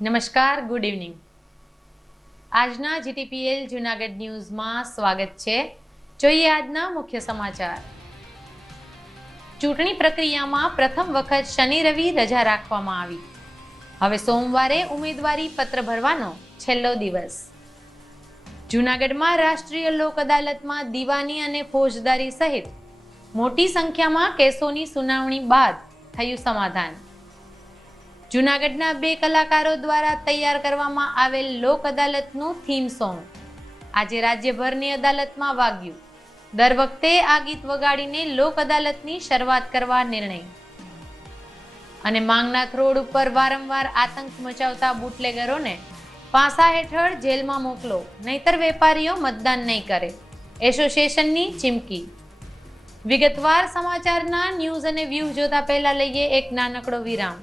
નમસ્કાર, good evening. આજના GTPL Junagadh ન્યૂઝમાં સ્વાગત છે. જોઈએ આજના મુખ્ય સમાચાર. ચૂંટણી પ્રક્રિયામાં પ્રથમ વખત શનિ રવિ રજા રાખવામાં આવી. હવે સોમવારે ઉમેદવારી પત્ર ભરવાનો છેલ્લો દિવસ. જૂનાગઢમાં રાષ્ટ્રીય લોક અદાલતમાં દીવાની અને ફોજદારી સહિત મોટી સંખ્યામાં કેસોની સુનાવણી બાદ થયું સમાધાન. જૂનાગઢના 2 કલાકારો દ્વારા તૈયાર કરવામાં આવેલ લોક અદાલતનું થીમ સોંગ આજે રાજ્યભરની અદાલતમાં વાગ્યું. દર વખતે આ ગીત વગાડીને લોક અદાલતની શરૂઆત કરવા નિર્ણય. અને માંગનાથ રોડ ઉપર વારંવાર આતંક મચાવતા બુટલેગરોને પાસા હેઠળ જેલમાં મોકલો, નહીતર વેપારીઓ મતદાન નહીં કરે, એસોસિએશનની ચીમકી. વિગતવાર સમાચારના ન્યૂઝ અને વ્યૂઝ જોતા પહેલા લઈએ એક નાનકડો વિરામ.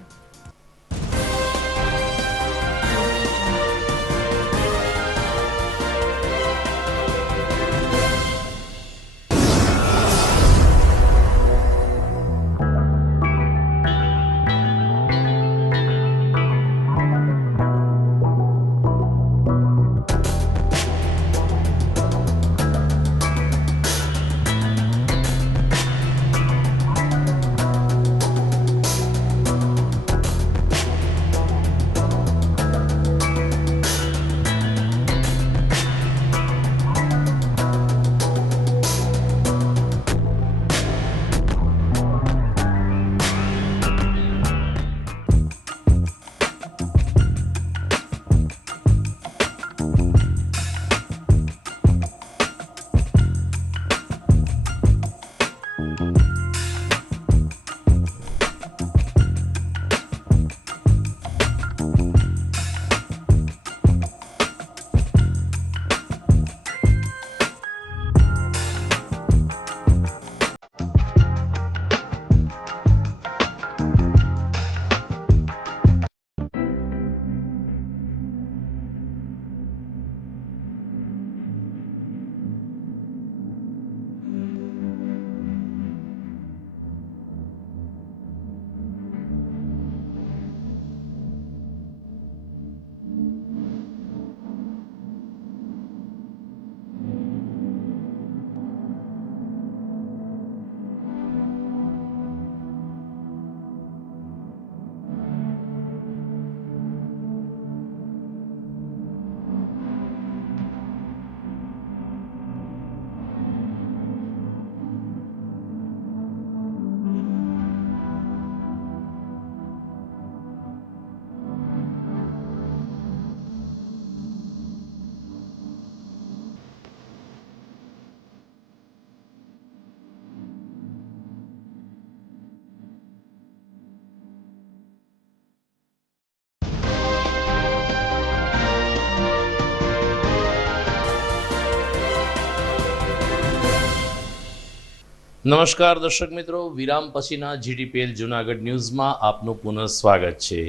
નમસ્કાર દર્શક મિત્રો, વિરામ પછીના જીટીપીએલ જૂનાગઢ ન્યૂઝમાં આપનું પુનઃ સ્વાગત છે.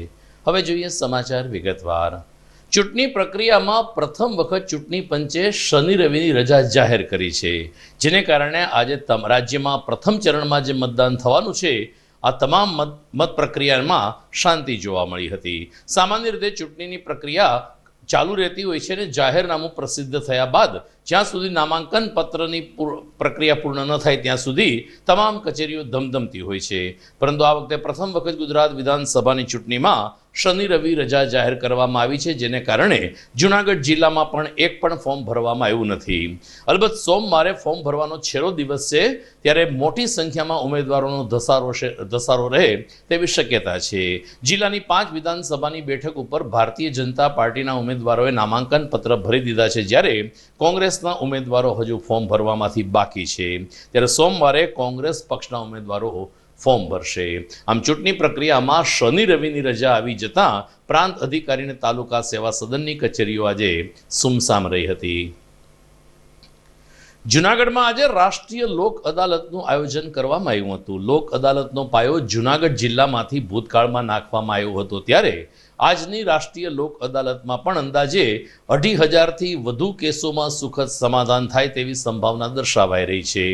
હવે જોઈએ સમાચાર વિગતવાર. ચૂંટણી પ્રક્રિયામાં પ્રથમ વખત ચૂંટણી પંચે શનિ રવિની રજા જાહેર કરી છે, જેને કારણે આજે રાજ્યમાં પ્રથમ ચરણમાં જે મતદાન થવાનું છે, આ તમામ મત પ્રક્રિયામાં શાંતિ જોવા મળી હતી. સામાન્ય રીતે ચૂંટણીની પ્રક્રિયા ચાલુ રહેતી હોય છે અને જાહેરનામું પ્રસિદ્ધ થયા બાદ જ્યાં સુધી નામાંકન પત્રની પ્રક્રિયા પૂર્ણ ન થાય ત્યાં સુધી તમામ કચેરીઓ ધમધમતી હોય છે. પરંતુ આ વખતે પ્રથમ વખત ગુજરાત વિધાનસભાની ચૂંટણીમાં શનિ રવિ રજા જાહેર કરવામાં આવી છે, જેને કારણે જૂનાગઢ જિલ્લામાં પણ એક પણ ફોર્મ ભરવામાં આવ્યું નથી. અલબત્ત સોમવારે ફોર્મ ભરવાનો છેલ્લો દિવસ છે, ત્યારે મોટી સંખ્યામાં ઉમેદવારોનો ધસારો રહે તેવી શક્યતા છે. જિલ્લાની 5 વિધાનસભાની બેઠક ઉપર ભારતીય જનતા પાર્ટીના ઉમેદવારોએ નામાંકન પત્ર ભરી દીધા છે, જ્યારે કોંગ્રેસના ઉમેદવારો હજુ ફોર્મ ભરવામાંથી બાકી છે. ત્યારે સોમવારે કોંગ્રેસ પક્ષના ઉમેદવારો ફોર્મ ભરશે. આમ ચૂંટણી પ્રક્રિયામાં શનિ રવિની રજા આવી જતાં પ્રાંત અધિકારી અને તાલુકા સેવા સદનની કચેરીઓ આજે સુમસામ રહી હતી. જૂનાગઢમાં આજે રાષ્ટ્રીય લોક અદાલતનું આયોજન કરવામાં આવ્યું હતું. લોક અદાલતનો પાયો જૂનાગઢ જિલ્લામાંથી ભૂતકાળમાં નાખવામાં આવ્યો હતો, ત્યારે આજની રાષ્ટ્રીય લોક અદાલતમાં પણ અંદાજે 2,500થી વધુ કેસોમાં સુખદ સમાધાન થાય તેવી સંભાવના દર્શાવાઈ રહી છે.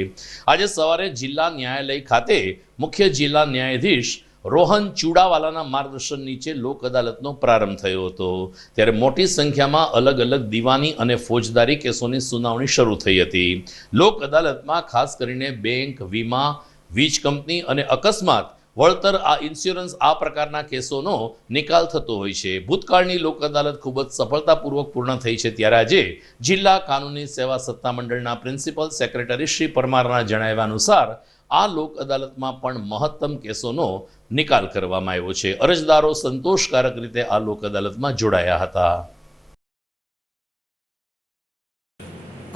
આજે સવારે જિલ્લા ન્યાયાલય ખાતે મુખ્ય જિલ્લા ન્યાયાધીશ રોહન ચુડાવાલાના માર્ગદર્શન નીચે લોક અદાલતનો પ્રારંભ થયો હતો। ત્યારે મોટી સંખ્યામાં અલગ અલગ દીવાની અને ફોજદારી કેસોની સુનાવણી શરૂ થઈ હતી। લોક અદાલતમાં ખાસ કરીને બેંક, વીમા, વીજ કંપની અને અકસ્માત, વળતર, ઇન્સ્યોરન્સ આ પ્રકારના કેસોનો નિકાલ થતો હોય છે। ભૂતકાળની લોક અદાલત ખૂબ જ સફળતાપૂર્વક પૂર્ણ થઈ છે। ત્યારે આજે જિલ્લા કાનૂની સેવા સત્તામંડળના પ્રિન્સિપલ સેક્રેટરી શ્રી પરમારના જણાવ્યા અનુસાર આ લોક અદાલતમાં પણ મહત્તમ કેસોનો નિકાલ કરવામાં આવ્યો છે। અરજદારો સંતોષકારક રીતે આ લોક અદાલતમાં જોડાયા હતા।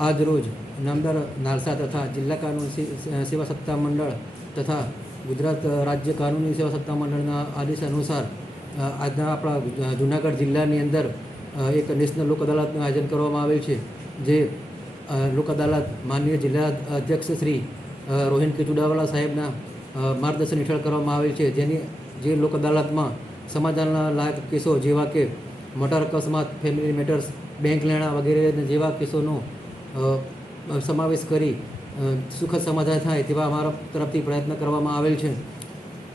આજ રોજ નામદાર નાલસા તથા જિલ્લા કાનૂની સેવા સત્તામંડળ તથા ગુજરાત રાજ્ય કાનૂની સેવા સત્તામંડળના આદેશ અનુસાર આજના આપણા જૂનાગઢ જિલ્લાની અંદર એક નેશનલ લોક અદાલતનું આયોજન કરવામાં આવેલ છે। જે લોક અદાલત માનનીય જિલ્લા અધ્યક્ષ શ્રી રોહિન કે ચુડાવાલા સાહેબના માર્ગદર્શન હેઠળ કરવામાં આવેલ છે। જે લોક અદાલતમાં સમાધાનના લાયક કેસો જેવા કે મોટર અકસ્માત, ફેમિલી મેટર્સ, બેંક લેણા વગેરે જેવા કેસોનો સમાવેશ કરી સુખદ સમાધાન થાય તેવા અમારા તરફથી પ્રયત્ન કરવામાં આવેલ છે।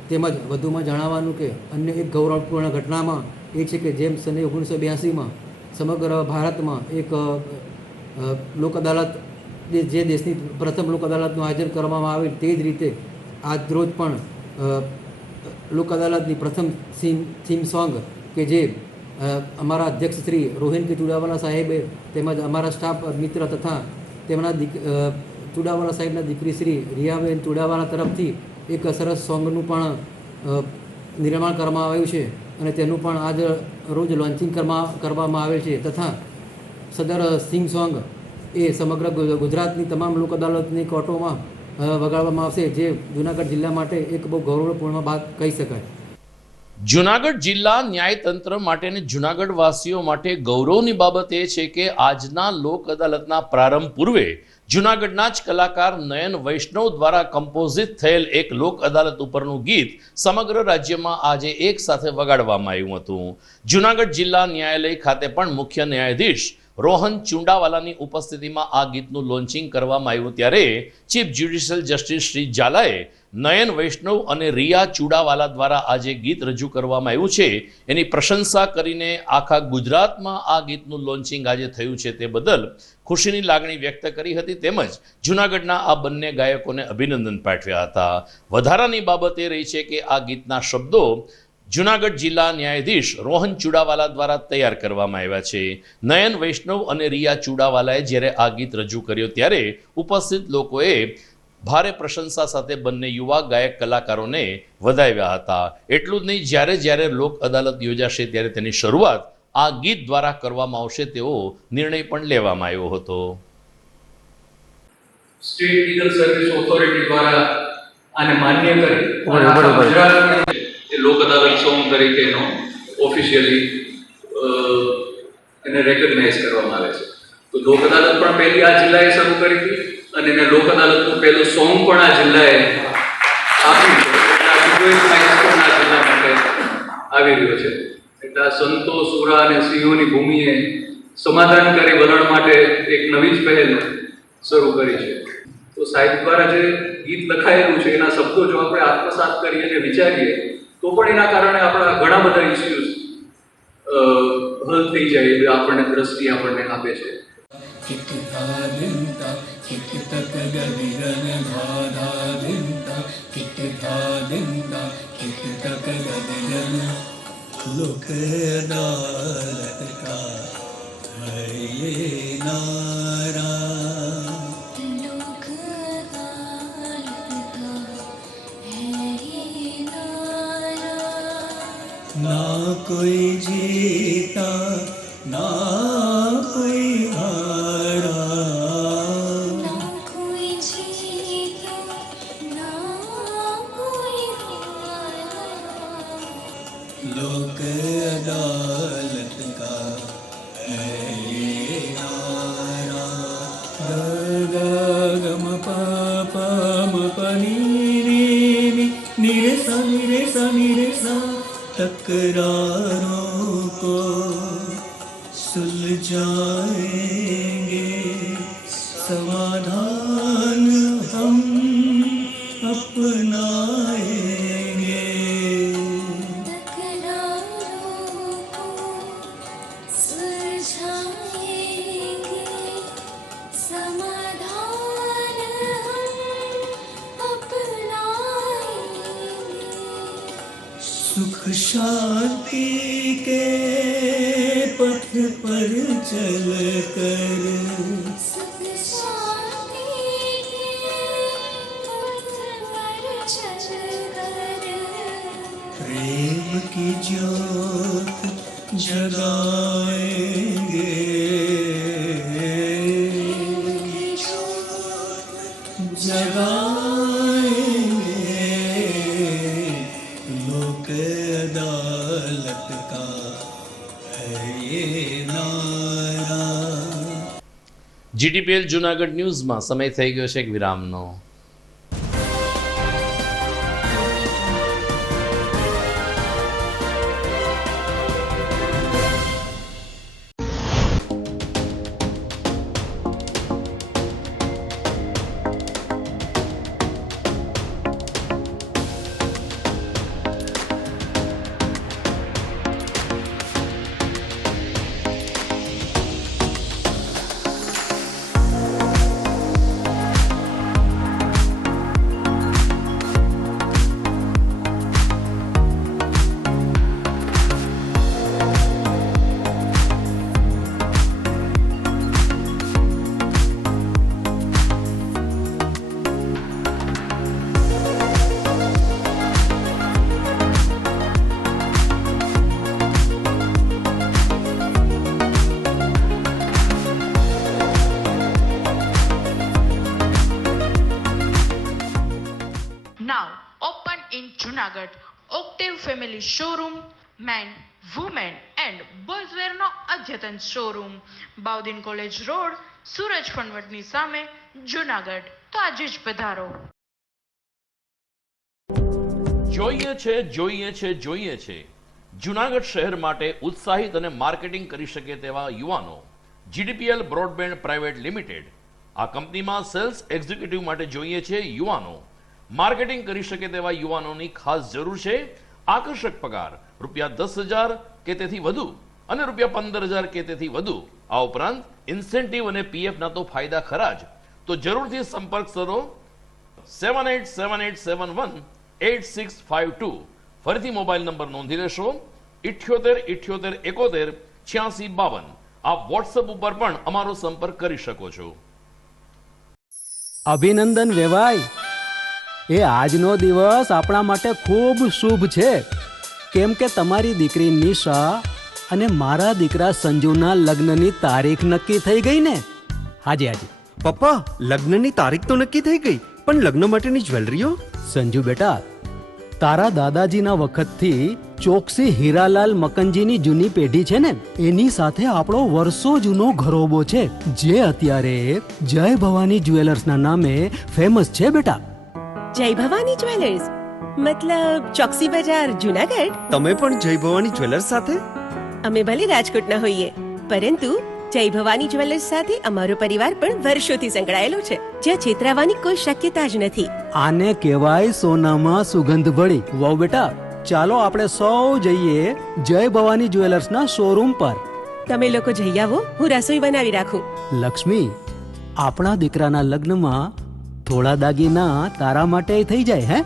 તેમજ વધુમાં જણાવવાનું કે અન્ય એક ગૌરવપૂર્ણ ઘટનામાં એ છે કે જેમ સને 1982માં સમગ્ર ભારતમાં એક લોક અદાલત જે દેશની પ્રથમ લોક અદાલતનું આયોજન કરવામાં આવેલ તે જ રીતે આજ રોજ પણ લોક અદાલતની પ્રથમ થીમ સોંગ કે જે અમારા અધ્યક્ષ શ્રી રોહિન કે ચુડાવાલા સાહેબે તેમજ અમારા સ્ટાફ મિત્ર તથા તેમના ચુડાવાલા સાહેબના દીકરી શ્રી રિયાબેન ચુડાવાલા તરફથી એક સરસ સોંગનું પણ નિર્માણ કરવામાં આવ્યું છે અને તેનું પણ આજ રોજ લોન્ચિંગ કરવામાં આવેલ છે। તથા સદર સિંગ સોંગ એ સમગ્ર ગુજરાતની તમામ લોક અદાલતની કોર્ટોમાં વગાડવામાં આવશે, જે જૂનાગઢ જિલ્લા માટે એક બહુ ગૌરવપૂર્ણ વાત કહી શકાય। જૂનાગઢ જિલ્લા ન્યાયતંત્ર માટે અને જૂનાગઢ વાસીઓ માટે ગૌરવની બાબત એ છે કે આજના લોક અદાલતના પ્રારંભ પૂર્વે જૂનાગઢના જ કલાકાર નયન વૈષ્ણવ દ્વારા કમ્પોઝિટ થયેલ એક લોક અદાલત ઉપરનું ગીત સમગ્ર રાજ્યમાં આજે એક સાથે વગાડવામાં આવ્યું હતું। જૂનાગઢ જિલ્લા ન્યાયાલય ખાતે પણ મુખ્ય ન્યાયાધીશ રોહન ચુંડાવાલાની ઉપસ્થિતિમાં આ ગીતનું લોન્ચિંગ કરવામાં આવ્યું। ત્યારે ચીફ જ્યુડિશિયલ જસ્ટિસ શ્રી ઝાલાએ નયન વૈષ્ણવ અને રિયા ચુડાવાલા દ્વારા આ જે ગીત રજૂ કરવામાં આવ્યું છે એની પ્રશંસા કરીને આખા ગુજરાતમાં આ ગીતનું લોન્ચિંગ આજે થયું છે તે બદલ ખુશીની લાગણી વ્યક્ત કરી હતી। તેમજ જૂનાગઢના આ બંને ગાયકોને અભિનંદન પાઠવ્યા હતા। વધારાની બાબત એ રહી છે કે આ ગીતના શબ્દો જૂનાગઢ જિલ્લા ન્યાયાધીશ રોહન ચુડાવાલા દ્વારા તૈયાર કરવામાં આવ્યા છે। નયન વૈષ્ણવ અને રિયા ચુડાવાલાએ જ્યારે આ ગીત રજૂ કર્યો ત્યારે ઉપસ્થિત લોકોએ ભારે પ્રશંસા સાથે બંને યુવા ગાયક કલાકારોને વધાવ્યા હતા। એટલું જ નહીં, જ્યારે લોક અદાલત યોજાશે ત્યારે તેની શરૂઆત આ ગીત દ્વારા કરવામાં આવશે તેવો નિર્ણય પણ લેવામાં આવ્યો હતો। સ્ટેટ લીગલ સર્વિસ ઓથોરિટી દ્વારા આને માન્ય કરી ગુજરાતની લોક અદાલત સોંગ તરીકેનો ઓફિશિયલી એને રેકગ્નાઇઝ કરવામાં આવે છે। તો લોક અદાલત પણ પહેલી આ જિલ્લાએ શરૂ કરી હતી અને એને લોક અદાલતનું પહેલું સોંગ પણ આ જિલ્લાએ આપ્યું છે। એટલે આ જિલ્લા માટે આવી રહ્યો છે। એટલે આ સંતો, સુરા અને સિંહોની ભૂમિએ સમાધાન કરી વલણ માટે એક નવી જ પહેલ શરૂ કરી છે। તો સાહિત્ય દ્વારા જે ગીત લખાયેલું છે એના શબ્દો જો આપણે આત્મસાત કરીએ અને વિચારીએ તો પણ એના કારણે આપણા ઘણા બધા ઇસ્યુઝ હલ થઈ જાય એ આપણને દ્રષ્ટિ આપણને આપે છે। लोक अदालत का है ये नारा, लोक अदालत का है ये नारा, ना कोई जीता ना कोई हारा, ना कोई जीता ना कोई हारा, लोक अदालत का है ये नारा। ग ग म प प म प नि नि रे सा तकरारों को सुलझाएंगे, समाधान हम अपनाएंगे। समाधान हम अपनाएंगे। सुख शांति के पथ पर चल कर सुख शांति के पथ पर चलकर प्रेम की ज्योत जगाएंगे। जगाएंगे लोक अदालत का है ये नारा। જીટીપીએલ જુનાગઢ ન્યૂઝમાં સમય થઈ ગયો છે એક વિરામનો. Now open in Junagadh, Octave Family Showroom, men, women and boys wear નો અદ્યતન શોરૂમ, બાઉદીન કોલેજ રોડ, સૂરજ ફણવટની સામે, જુનાગઢ. તો આજે જ પધારો. જોઈએ છે જુનાગઢ શહેર માટે ઉત્સાહિત અને માર્કેટિંગ કરી શકે તેવા યુવાનો જીડીપીએલ બ્રોડબેન્ડ પ્રાઇવેટ લિમિટેડ આ કંપનીમાં સેલ્સ એક્ઝિક્યુટિવ માટે જોઈએ છે યુવાનો. માર્કેટિંગ કરી શકે તેવા યુવાનોની ખાસ જરૂર છે. આકર્ષક પગાર ₹10,000 કે તેથી વધુ અને ₹15,000 કે તેથી વધુ. આ ઉપરાંત ઇન્સેન્ટિવ અને પીએફના તો ફાયદા ખરા જ. તો જરૂરથી સંપર્ક કરો 7878718652. ફરીથી મોબાઈલ નંબર નોંધી લેશો 7878718652. આપ વોટ્સએપ ઉપર પણ અમારો સંપર્ક કરી શકો છો. અભિનંદન વેવાય, એ આજનો દિવસ આપણા માટે ખૂબ શુભ છે, કેમ કે તમારી દીકરી નિશા અને મારા દીકરા સંજુના લગ્નની તારીખ નક્કી થઈ ગઈ ને. હાજી હાજી પપ્પા, લગ્નની તારીખ તો નક્કી થઈ ગઈ, પણ લગ્ન માટેની જ્વેલરીઓ? સંજુ બેટા, તારા દાદાજીના વખતથી ચોકસી હીરાલાલ મકનજીની જૂની પેઢી છે ને, એની સાથે આપણો વર્ષો જૂનો ઘરોબો છે, જે અત્યારે જય ભવાની જ્વેલર્સના નામે ફેમસ છે બેટા. જય ભવાની જ્વેલર્સ મતલબ ચોકસી બજાર જુનાગઢ? તમે પણ જય ભવાની જ્વેલર્સ સાથે? અમે ભલે રાજકોટના હોઈએ, પરંતુ જય ભવાની જ્વેલર્સ સાથે અમારો પરિવાર પણ વર્ષોથી સંકળાયેલો છે, જ્યાં છેતરાવાની કોઈ શક્યતા જ નથી. આને કહેવાય સોનામાં સુગંધ ભળી. વાવ બેટા, ચાલો આપણે સૌ જઈએ જય ભવાની જ્વેલર્સના શોરૂમ પર. તમે લોકો જઈ આવો, હું રસોઈ બનાવી રાખું. લક્ષ્મી, આપણા દીકરાના લગ્નમાં થોડા દાગીના તારા માટે થઈ જાય હે.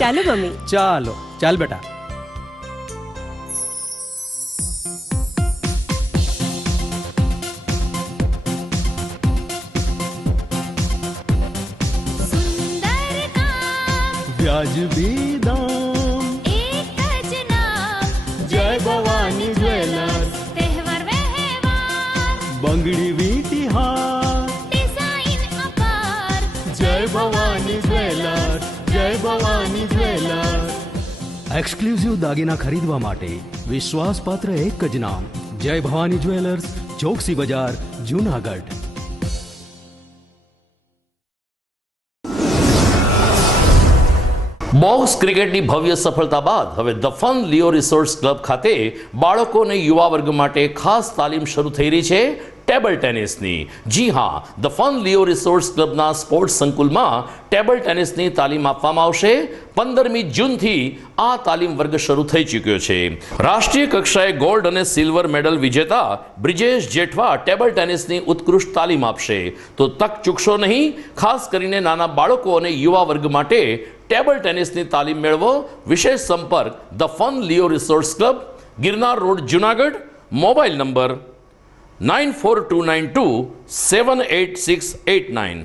ચાલો મમ્મી. ચાલો ચાલ બેટા. સુંદર કામ વ્યાજબી દામ, એક જ નામ જય ભવાની જ્વેલર્સ, તહેવાર વ્યવહાર બંગડી વીટી હાર, ડિઝાઇન અપાર જય ભવાની જ્વેલર્સ, જય ભવાની જ્વેલર્સ. એક્સક્લુઝિવ દાગીના ખરીદવા માટે વિશ્વાસપાત્ર એક જ નામ, જય ભવાની જ્વેલર્સ, ચોકસી બજાર, જુનાગઢ. બોક્સ ક્રિકેટની ભવ્ય સફળતા બાદ હવે the fun Leo resorts club ખાતે બાળકો અને યુવા વર્ગ માટે ખાસ તાલીમ શરૂ થઈ રહી છે. ટેબલ ટેનિસની. જી હા, ધ ફન લિયો રિસોર્સ ક્લબના સ્પોર્ટ્સ સંકુલમાં ટેબલ ટેનિસની તાલીમ આપવામાં આવશે. 15મી જૂનથી આ તાલીમ વર્ગ શરૂ થઈ ચૂક્યો છે. રાષ્ટ્રીય કક્ષાએ ગોલ્ડ અને સિલ્વર મેડલ વિજેતા બ્રિજેશ જેઠવા ટેબલ ટેનિસની ઉત્કૃષ્ટ તાલીમ આપશે. તો તક ચૂકશો નહીં. ખાસ કરીને નાના બાળકો અને યુવા વર્ગ માટે ટેબલ ટેનિસની તાલીમ મેળવો. વિશેષ સંપર્ક the fun Leo resource club, Girnar road, Junagadh. Mobile number 9429278689.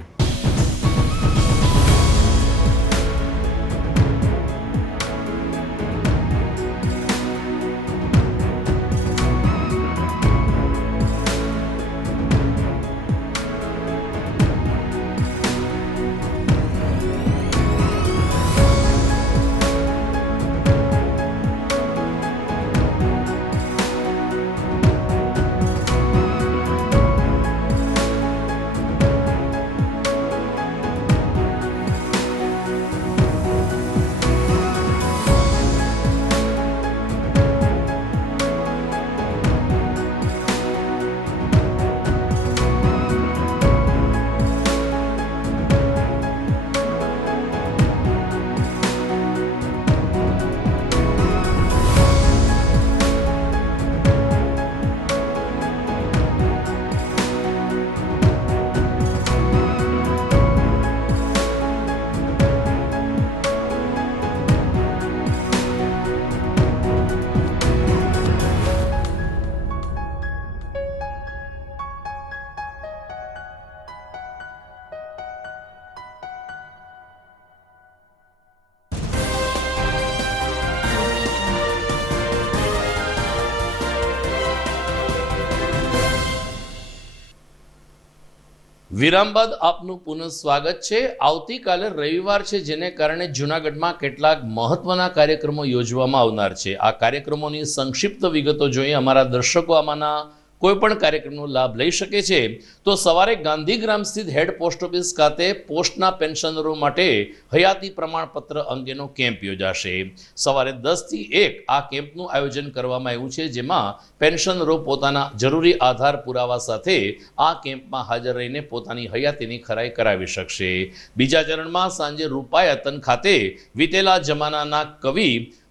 વિરામ બાદ આપનું પુનઃ સ્વાગત છે. આવતીકાલે રવિવાર છે, જેને કારણે જૂનાગઢમાં કેટલાક મહત્વના કાર્યક્રમો યોજવામાં આવનાર છે. આ કાર્યક્રમોની સંક્ષિપ્ત વિગતો જોઈએ. અમારા દર્શકો આમાંના કોઈ પણ કાર્યક્રમનો લાભ લઈ શકે છે. તો સવારે ગાંધીગ્રામ સ્થિત હેડ પોસ્ટ ઓફિસ ખાતે પોસ્ટના પેન્શનરો માટે હયાતી પ્રમાણપત્ર અંગેનો કેમ્પ યોજાશે. સવારે 10 થી 1 આ કેમ્પનું આયોજન કરવામાં આવ્યું છે, જેમાં પેન્શનરો પોતાના જરૂરી આધાર પુરાવા સાથે આ કેમ્પમાં હાજર રહીને પોતાની હયાતીની ખરાઈ કરાવી શકશે. બીજા ચરણમાં સાંજે રૂપાયતન ખાતે વીતેલા જમાનાના કવિ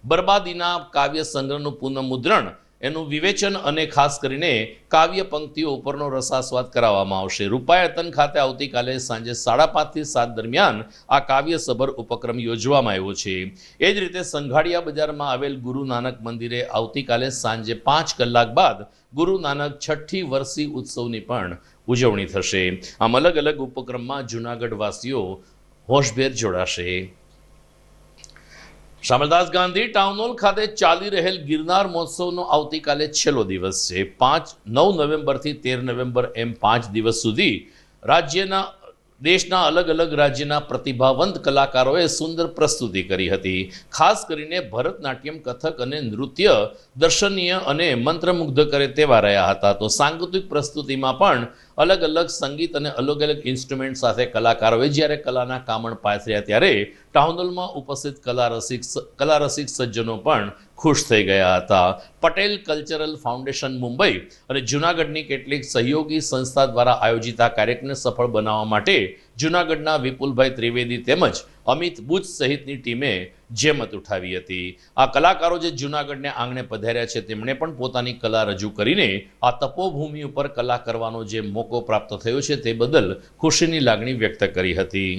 બરબાદીના કાવ્ય સંગ્રહનું પુનઃમુદ્રણ, એનું વિવેચન અને ખાસ કરીને કાવ્ય પંક્તિઓ ઉપરનો રસાસ્વાદ કરાવવામાં આવશે. રૂપાયતન ખાતે આવતીકાલે સાંજે 5:30 થી 7 દરમિયાન આ કાવ્યસભર ઉપક્રમ યોજવામાં આવ્યો છે. એ જ રીતે સંઘાડિયા બજારમાં આવેલ ગુરુ નાનક મંદિરે આવતીકાલે સાંજે 5 કલાક બાદ ગુરુ નાનક 6ઠ્ઠી વર્ષી ઉત્સવની પણ ઉજવણી થશે. આમ અલગ અલગ ઉપક્રમમાં જૂનાગઢ વાસીઓ હોશભેર જોડાશે. શામલદાસ ગાંધી ટાઉન હોલ ખાતે ચાલી રહેલ ગિરનાર મહોત્સવનો આવતીકાલે છેલ્લો દિવસ છે. 9 નવેમ્બરથી 13 નવેમ્બર એમ 5 દિવસ સુધી દેશના અલગ અલગ રાજ્યના પ્રતિભાવંત કલાકારોએ સુંદર પ્રસ્તુતિ કરી હતી. ખાસ કરીને ભરતનાટ્યમ, કથક અને નૃત્ય દર્શનીય અને મંત્રમુગ્ધ કરે તેવા રહ્યા હતા. તો સાંગીતિક પ્રસ્તુતિમાં પણ અલગ અલગ સંગીત અને અલગ અલગ ઇન્સ્ટ્રુમેન્ટ સાથે કલાકારોએ જ્યારે કલાના કામણ પાથર્યા, ત્યારે ટાઉન હોલમાં ઉપસ્થિત કલા રસિક સજ્જનો પણ ખુશ થઈ ગયા હતા. પટેલ કલ્ચરલ ફાઉન્ડેશન મુંબઈ અને જૂનાગઢની કેટલીક સહયોગી સંસ્થા દ્વારા આયોજિત આ કાર્યક્રમને સફળ બનાવવા માટે જૂનાગઢના વિપુલભાઈ ત્રિવેદી તેમજ અમિત બુચ સહિતની ટીમે જહેમત ઉઠાવી હતી. આ કલાકારો જે જૂનાગઢને આંગણે પધાર્યા છે, તેમણે પણ પોતાની કલા રજૂ કરીને આ તપોભૂમિ ઉપર કલા કરવાનો જે મોકો પ્રાપ્ત થયો છે, તે બદલ ખુશીની લાગણી વ્યક્ત કરી હતી.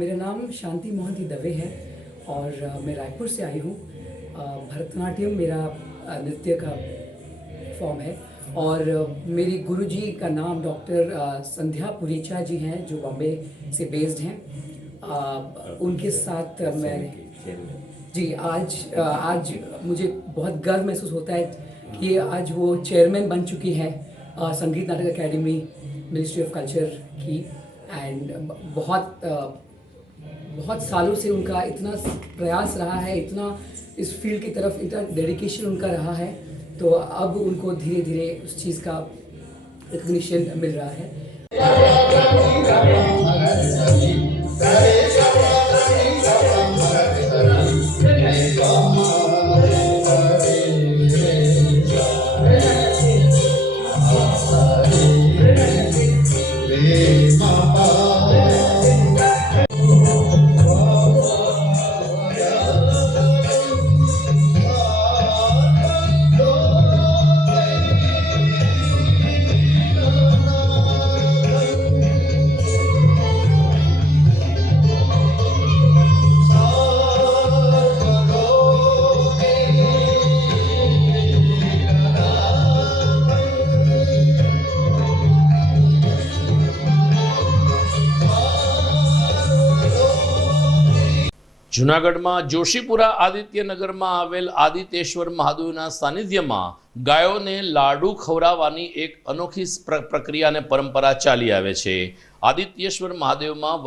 मेरा नाम शांति मोहंती दवे है और मैं रायपुर से आई हूँ. भरतनाट्यम मेरा नृत्य का फॉर्म है और मेरी गुरुजी का नाम डॉक्टर संध्या पुरीचा जी हैं, जो बॉम्बे से बेस्ड हैं. उनके साथ मैं जी आज मुझे बहुत गर्व महसूस होता है कि आज वो चेयरमैन बन चुकी है संगीत नाटक एकेडमी, मिनिस्ट्री ऑफ कल्चर की. एंड बहुत सालों से उनका इतना प्रयास रहा है, इतना इस फील्ड की तरफ इतना डेडिकेशन उनका रहा है, तो अब उनको धीरे धीरे उस चीज़ का रिकग्निशन मिल रहा है. જૂનાગઢમાં જોશીપુરા આદિત્યનગરમાં આવેલ આદિત્યેશ્વર મહાદેવના સાનિધ્યમાં ગાયોને લાડુ ખવડાવવાની એક અનોખી પ્રક્રિયા અને પરંપરા ચાલી આવે છે. આદિત્યેશ્વર મહાદેવમાં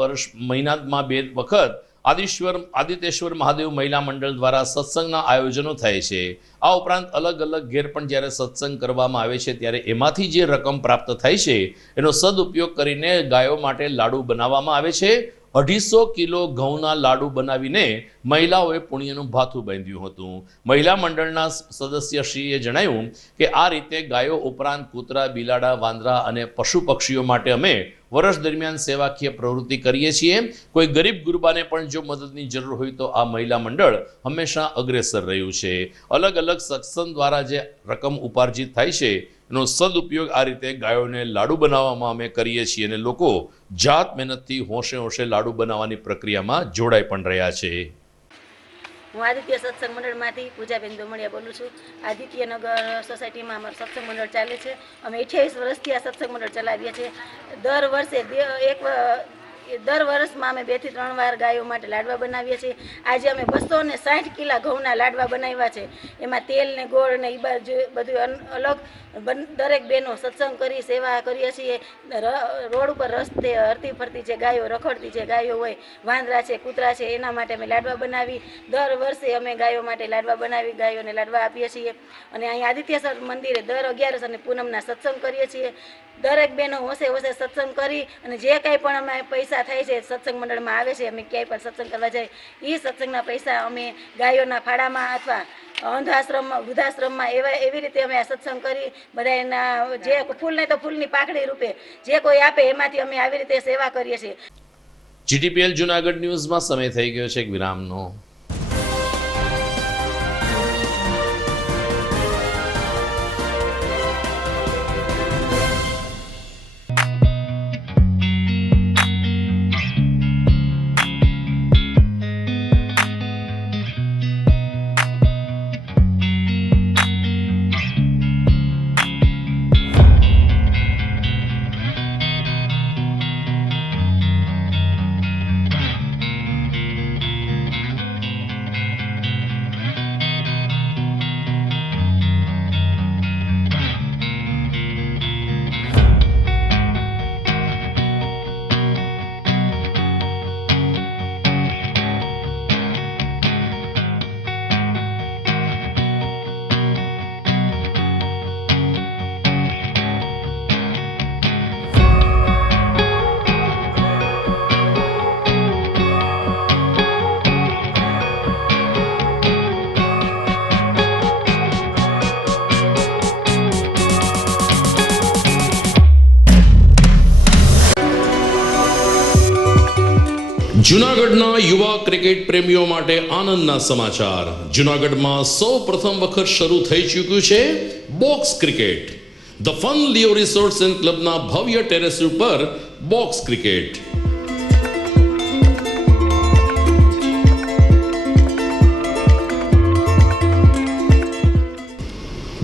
મહિનામાં 2 વખત આદિત્યેશ્વર મહાદેવ મહિલા મંડળ દ્વારા સત્સંગના આયોજનો થાય છે. આ ઉપરાંત અલગ અલગ ઘેર પણ જ્યારે સત્સંગ કરવામાં આવે છે ત્યારે એમાંથી જે રકમ પ્રાપ્ત થાય છે એનો સદુપયોગ કરીને ગાયો માટે લાડુ બનાવવામાં આવે છે. 250 કિલો ઘઉંના લાડુ બનાવીને મહિલાઓએ પુણ્યનું ભાથું બાંધ્યું હતું. મહિલા મંડળના સદસ્યશ્રીએ જણાવ્યું કે આ રીતે ગાયો ઉપરાંત કૂતરા, બિલાડા, વાંદરા અને પશુ પક્ષીઓ માટે અમે વર્ષ દરમિયાન સેવાકીય પ્રવૃત્તિ કરીએ છીએ. કોઈ ગરીબ ગુરબાને પણ જો મદદની જરૂર હોય તો આ મહિલા મંડળ હંમેશા અગ્રેસર રહ્યું છે. અલગ અલગ સત્સંગ દ્વારા જે રકમ ઉપાર્જિત થાય છે એનો સદુપયોગ આ રીતે ગાયોને લાડુ બનાવવામાં અમે કરીએ છીએ અને લોકો જાત મહેનતથી હોંશે હોંશે લાડુ બનાવવાની પ્રક્રિયામાં જોડાઈ પણ રહ્યા છે. હું આદિત્ય સત્સંગ મંડળમાંથી પૂજાબેન દોમડિયા બોલું છું. આદિત્યનગર સોસાયટીમાં અમારું સત્સંગ મંડળ ચાલે છે. અમે 28 વર્ષથી આ સત્સંગ મંડળ ચલાવીએ છીએ. દર વર્ષમાં અમે 2 થી 3 વાર ગાયો માટે લાડવા બનાવીએ છીએ. આજે અમે 260 કિલા ઘઉંના લાડવા બનાવ્યા છે. એમાં તેલ ને ગોળ ને એ બધું અલગ દરેક બહેનો સત્સંગ કરી સેવા કરીએ છીએ. રોડ ઉપર રસ્તે હરતી ફરતી જે ગાયો રખડતી જે ગાયો હોય, વાંદરા છે, કૂતરા છે, એના માટે અમે લાડવા બનાવી. દર વર્ષે અમે ગાયો માટે લાડવા બનાવી ગાયોને લાડવા આપીએ છીએ. અને અહીં આદિત્યેશ્વર મંદિરે દર 11 અને પૂનમના સત્સંગ કરીએ છીએ. દરેક બહેનો હોંશે હોંશે સત્સંગ કરી અને જે કાંઈ પણ અમે પૈસા થાય છે સત્સંગ મંડળમાં આવે છે, અમે ક્યાંય પણ સત્સંગ કરવા જાય એ સત્સંગના પૈસા અમે ગાયોના ફાળામાં અથવા અંધ આશ્રમમાં, વૃદ્ધાશ્રમમાં એવી રીતે અમે આ સત્સંગ કરી બધા એના જે ફૂલ નહીં તો ફૂલની પાકડી રૂપે જે કોઈ આપે એમાંથી અમે આવી રીતે સેવા કરીએ છીએ. GTPL જૂનાગઢ ન્યૂઝમાં સમય થઈ ગયો છે એક વિરામનો. જૂનાગઢના યુવા ક્રિકેટ પ્રેમીઓ માટે આનંદના સમાચાર. જૂનાગઢમાં સૌપ્રથમ વખત શરૂ થઈ ચૂક્યું છે box cricket. The fun Leo resorts and ક્લબના ભવ્ય ટેરેસ ઉપર બોક્સ ક્રિકેટ.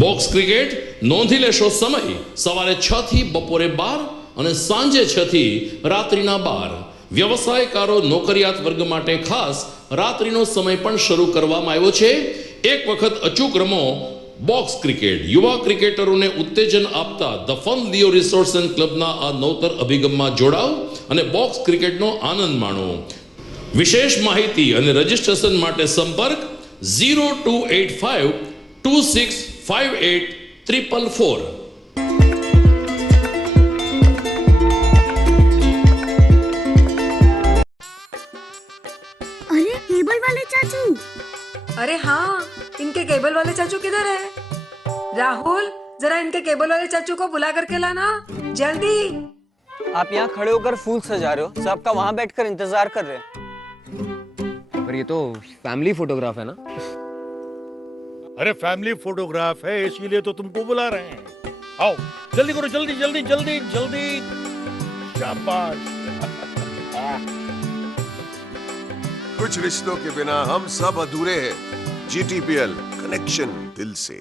બોક્સ ક્રિકેટ નોંધી લેશો સમય સવારે 6 થી બપોરે 12 અને સાંજે 6 થી રાત્રિના 12. વ્યવસાયકારો, નોકરિયાત વર્ગ માટે ખાસ રાત્રિનો સમય પણ શરૂ કરવામાં આવ્યો છે. એક વખત અચૂક રમો બોક્સ ક્રિકેટ. યુવા ક્રિકેટરોને ઉત્તેજન આપતા the fun Leo resorts and ક્લબના આ નવતર અભિગમમાં જોડાઓ અને બોક્સ ક્રિકેટનો આનંદ માણો. વિશેષ માહિતી અને રજીસ્ટ્રેશન માટે સંપર્ક 0285 2658 444. अरे केबल वाले चाचू, अरे हाँ, इनके केबल वाले चाचू किधर है? राहुल, जरा इनके केबल वाले चाचू को बुला करके लाना जल्दी. आप यहाँ खड़े होकर फूल सजा रहे हो, सबका वहाँ बैठकर इंतजार कर रहे हैं. पर ये तो फैमिली फोटोग्राफ है ना? अरे फैमिली फोटोग्राफ है इसीलिए तो तुमको बुला रहे हैं. आओ जल्दी करो, जल्दी जल्दी जल्दी जल्दी. शाबाश. कुछ रिश्तों के बिना हम सब अधूरे हैं. GTPL, कनेक्शन दिल से.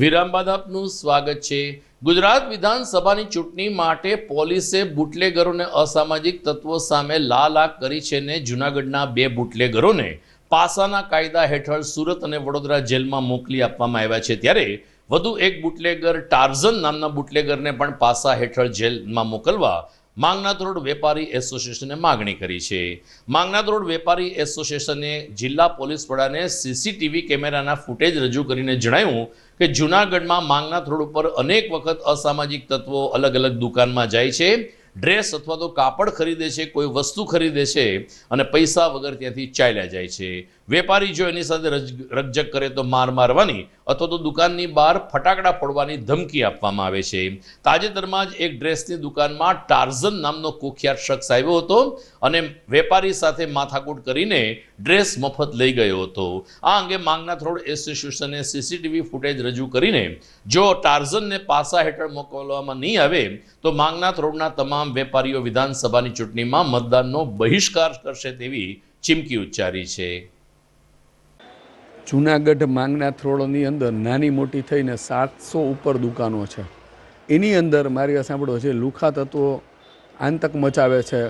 વિરામ બાદ આપનું સ્વાગત છે. ગુજરાત વિધાનસભાની ચૂંટણી માટે પોલીસે બુટલેગરોને અસામાજિક તત્વો સામે લાલ આંખ કરી છે ને જૂનાગઢના 2 બુટલેગરોને પાસાના કાયદા હેઠળ સુરત અને વડોદરા જેલમાં મોકલી આપવામાં આવ્યા છે. ત્યારે વધુ એક બુટલેગર ટાર્ઝન નામના બુટલેગરને પણ પાસા હેઠળ જેલમાં મોકલવા માંગનાથ રોડ વેપારી એસોસિએશને માગણી કરી છે. માંગનાથ રોડ વેપારી એસોસિએશને જિલ્લા પોલીસ વડાને સીસીટીવી કેમેરાના ફૂટેજ રજૂ કરીને જણાવ્યું કે જૂનાગઢમાં માંગનાથ રોડ ઉપર અનેક વખત અસામાજિક તત્વો અલગ અલગ દુકાનમાં જાય છે, ડ્રેસ અથવા તો કાપડ ખરીદે છે, કોઈ વસ્તુ ખરીદે છે અને પૈસા વગર ત્યાંથી ચાલ્યા જાય છે. વેપારી જો એની સાથે રકઝક કરે તો માર મારવાની અથવા તો દુકાનની બહાર ફટાકડા ફોડવાની ધમકી આપવામાં આવે છે. તાજેતરમાં જ એક ડ્રેસની દુકાનમાં ટાર્ઝન નામનો કુખ્યાત શખ્સ આવ્યો હતો અને વેપારી સાથે માથાકૂટ કરીને ડ્રેસ મફત લઈ ગયો હતો. આ અંગે માંગનાથ રોડ એસોસિએશને સીસીટીવી ફૂટેજ રજૂ કરીને જો ટાર્ઝનને પાસા હેઠળ મોકલવામાં નહીં આવે તો માંગનાથ રોડના તમામ વેપારીઓ વિધાનસભાની ચૂંટણીમાં મતદાનનો બહિષ્કાર કરશે તેવી ચીમકી ઉચ્ચારી છે. જૂનાગઢ માંગનાથ રોડની અંદર નાની મોટી થઈને 700 ઉપર દુકાનો છે. એની અંદર મારી સાંભળો છે લુખા તત્વો આતંક મચાવે છે,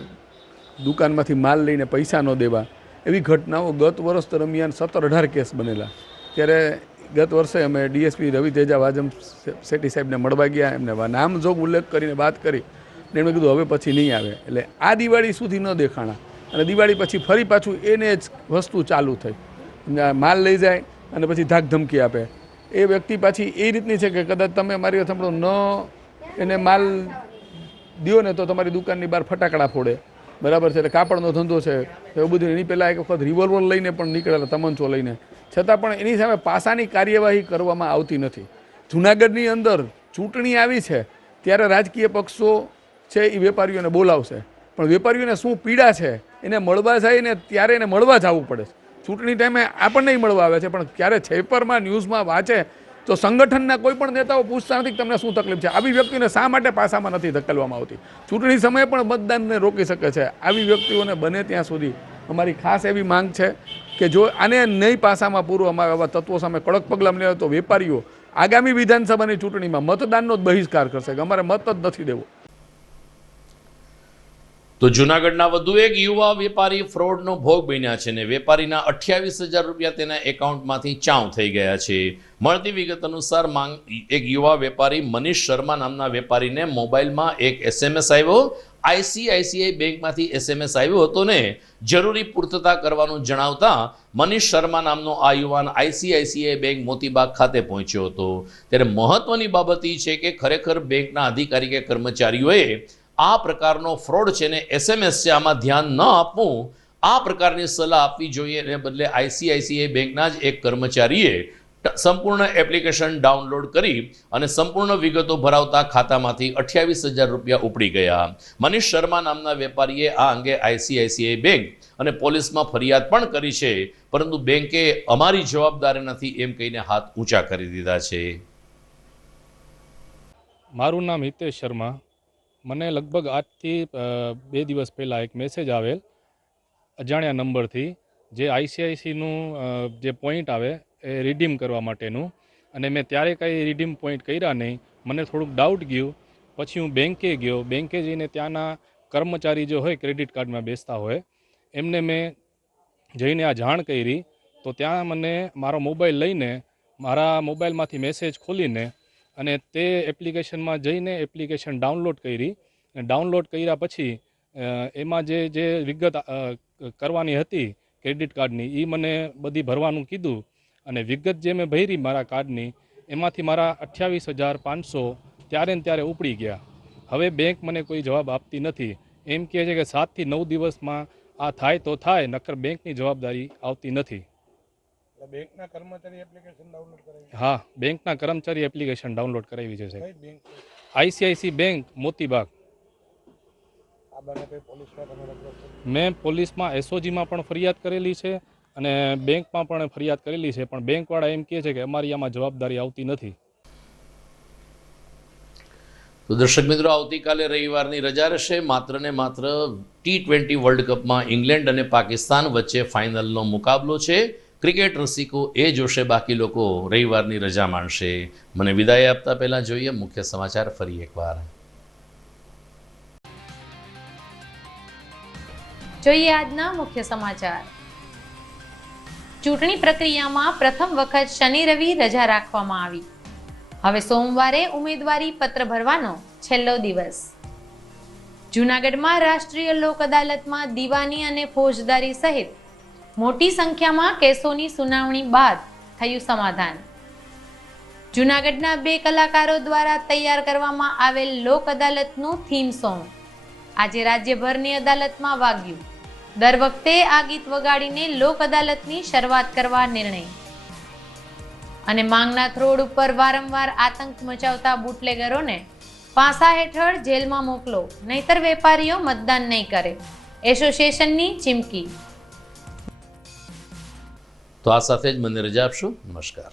દુકાનમાંથી માલ લઈને પૈસા ન દેવા, એવી ઘટનાઓ ગત વર્ષ દરમિયાન 17-18 કેસ બનેલા. ત્યારે ગત વર્ષે અમે ડીએસપી રવિ તેજા વાજમ શેટ્ટી સાહેબને મળવા ગયા, એમને નામજોગ ઉલ્લેખ કરીને વાત કરી ને એમણે કીધું હવે પછી નહીં આવે. એટલે આ દિવાળી સુધી ન દેખાણા અને દિવાળી પછી ફરી પાછું એને જ વસ્તુ ચાલુ થઈ, માલ લઈ જાય અને પછી ધાક ધમકી આપે. એ વ્યક્તિ પાછી એ રીતની છે કે કદાચ તમે મારી સાંભળો ન એને માલ દો ને તો તમારી દુકાનની બહાર ફટાકડા ફોડે, બરાબર છે. એટલે કાપડનો ધંધો છે એવું બધું. એની પહેલાં એક વખત રિવોલ્વર લઈને પણ નીકળેલા, તમંચો લઈને, છતાં પણ એની સામે પાસાની કાર્યવાહી કરવામાં આવતી નથી. જૂનાગઢની અંદર ચૂંટણી આવી છે ત્યારે રાજકીય પક્ષો છે એ વેપારીઓને બોલાવશે, પણ વેપારીઓને શું પીડા છે એને મળવા જાય ને ત્યારે એને મળવા જવું પડે છે. ચૂંટણી ટાઈમે આપણને નહીં મળવા આવે છે, પણ ક્યારે છેપરમાં ન્યૂઝમાં વાંચે તો સંગઠનના કોઈ પણ નેતાઓ પૂછતા નથી કે તમને શું તકલીફ છે. આવી વ્યક્તિઓને શા માટે પાસામાં નથી ધકેલવામાં આવતી? ચૂંટણી સમયે પણ મતદાનને રોકી શકે છે. આવી વ્યક્તિઓને બને ત્યાં સુધી અમારી ખાસ એવી માંગ છે કે જો આને નહીં પાસામાં પૂરવામાં આવે, આવા તત્વો સામે કડક પગલાં લેવા તો વેપારીઓ આગામી વિધાનસભાની ચૂંટણીમાં મતદાનનો જ બહિષ્કાર કરશે કે અમારે મત જ નથી દેવો. તો જૂનાગઢના વધુ એક યુવા વેપારી ફ્રોડનો ભોગ બન્યા છે ને વેપારીના 28,000 રૂપિયા તેના એકાઉન્ટમાંથી ચાઉ થઈ ગયા છે. મળતી વિગત અનુસાર એક યુવા વેપારી મનીષ શર્મા નામના વેપારીને મોબાઈલમાં એક SMS આવ્યો. ICICI બેંકમાંથી SMS આવ્યો હતો ને જરૂરી પૂર્તતા કરવાનું જણાવતા મનીષ શર્મા નામનો આ યુવાન ICICI બેંક મોતીબાગ ખાતે પહોંચ્યો હતો. ત્યારે મહત્વની બાબત એ છે કે ખરેખર બેંકના અધિકારી કે કર્મચારીઓએ આ પ્રકારનો ફ્રોડ છે ને SMS છે આમાં ધ્યાન ન આપવું, આ પ્રકારની સલાહ આપવી જોઈએ. એને બદલે ICICI બેંકના જ એક કર્મચારીએ સંપૂર્ણ એપ્લિકેશન ડાઉનલોડ કરી અને સંપૂર્ણ વિગતો ભરાવતા ખાતામાંથી 28,000 રૂપિયા ઉપડી ગયા. મનીષ શર્મા નામના વેપારીએ આ અંગે ICICI બેંક અને પોલીસમાં ફરિયાદ પણ કરી છે, પરંતુ બેંકે અમારી જવાબદારી નથી એમ કહીને હાથ ઊંચા કરી દીધા છે. મારું નામ હિતેશ શર્મા. મને લગભગ આજથી 2 દિવસ પહેલાં એક મેસેજ આવેલ અજાણ્યા નંબરથી, જે ICICIનું જે પોઈન્ટ આવે એ રિડીમ કરવા માટેનું, અને મેં ત્યારે કાંઈ રિડીમ પોઈન્ટ કર્યા નહીં. મને થોડુંક ડાઉટ ગયું. પછી હું બેંકે ગયો. બેંકે જઈને ત્યાંના કર્મચારી જે હોય ક્રેડિટ કાર્ડમાં બેસતા હોય એમને મેં જઈને આ જાણ કરી. તો ત્યાં મને મારો મોબાઈલ લઈને મારા મોબાઈલમાંથી મેસેજ ખોલીને અને તે એપ્લિકેશનમાં જઈને એપ્લિકેશન ડાઉનલોડ કરી. ડાઉનલોડ કર્યા પછી એમાં જે વિગત કરવાની હતી ક્રેડિટ કાર્ડની એ મને બધી ભરવાનું કીધું, અને વિગત જે મેં ભરી મારા કાર્ડની એમાંથી મારા 28,500 ત્યારે ને ત્યારે ઉપડી ગયા. હવે બેંક મને કોઈ જવાબ આપતી નથી. એમ કહે છે કે 7 થી 9 દિવસમાં આ થાય તો થાય, નકર બેંકની જવાબદારી આવતી નથી. બેંકના કર્મચારી એપ્લિકેશન ડાઉનલોડ કરાવી? હા, બેંકના કર્મચારી એપ્લિકેશન ડાઉનલોડ કરાવી છે સાહેબ. ICICI bank Moti Bagh. મેં પોલીસમાં SOGમાં પણ ફરિયાદ કરેલી છે અને બેંકમાં પણ ફરિયાદ કરેલી છે, પણ બેંકવાળા એમ કહે છે કે અમારી આમાં જવાબદારી આવતી નથી. તો દર્શક મિત્રો, આવતીકાલે રવિવારની રજા રહેશે. માત્ર ને માત્ર T20 વર્લ્ડ કપમાં ઇંગ્લેન્ડ અને પાકિસ્તાન વચ્ચે ફાઇનલનો મુકાબલો છે. ક્રિકેટ રસિકો એ જોશે, બાકી લોકો રવિવારની રજા માણશે. મને વિદાય આપતા પહેલા જોઈએ મુખ્ય સમાચાર ફરી એકવાર. જોઈએ આજના મુખ્ય સમાચાર. ચૂંટણી પ્રક્રિયામાં પ્રથમ વખત શનિ રવિ રજા રાખવામાં આવી. હવે સોમવારે ઉમેદવારી પત્ર ભરવાનો છેલ્લો દિવસ. જૂનાગઢમાં રાષ્ટ્રીય લોક અદાલતમાં દીવાની અને ફોજદારી સહિત મોટી સંખ્યામાં કેસોની સુનાવણી બાદ થયું સમાધાન. જૂનાગઢના 2 કલાકારો દ્વારા તૈયાર કરવામાં આવેલ લોક અદાલતનું થીમ સોંગ આજે રાજ્યભરની અદાલતમાં વાગ્યું. દર વખતે આ ગીત વગાડીને લોક અદાલતની શરૂઆત કરવા નિર્ણય. અને માંગનાથ રોડ ઉપર વારંવાર આતંક મચાવતા બુટલેગરોને પાસા હેઠળ જેલમાં મોકલો, નહીતર વેપારીઓ મતદાન નહીં કરે, એસોસિએશનની ચીમકી. તો આ સાથે જ મને રજા આપશો. નમસ્કાર.